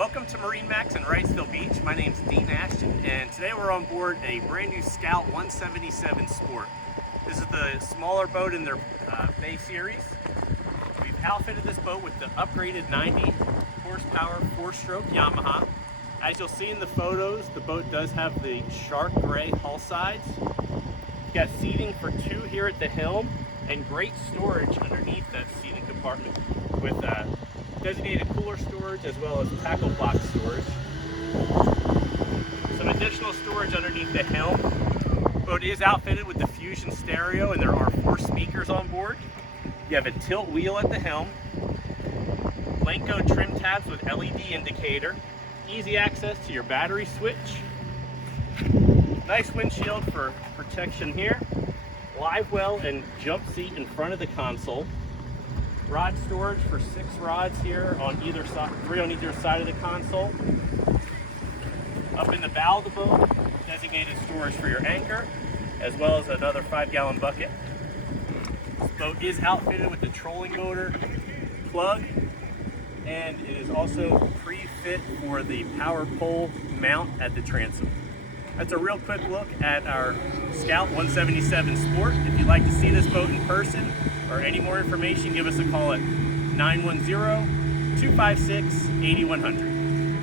Welcome to MarineMax in Wrightsville Beach. My name's Dean Ashton, and today we're on board a brand new Scout 177 Sport. This is the smaller boat in their Bay series. We've outfitted this boat with the upgraded 90 horsepower 4-stroke Yamaha. As you'll see in the photos, the boat does have the shark gray hull sides. You've got seating for two here at the helm and great storage underneath that seating compartment with designated cooler storage as well as tackle box storage. Some additional storage underneath the helm. The boat is outfitted with the Fusion stereo and there are 4 speakers on board. You have a tilt wheel at the helm, Lenco trim tabs with LED indicator, easy access to your battery switch, nice windshield for protection here, live well and jump seat in front of the console, rod storage for 6 rods here on either side, 3 on either side of the console. Up in the bow of the boat, designated storage for your anchor, as well as another 5-gallon bucket. This boat is outfitted with the trolling motor plug, and it is also pre-fit for the power pole mount at the transom. That's a real quick look at our Scout 177 Sport. If you'd like to see this boat in person or any more information, give us a call at 910-256-8100.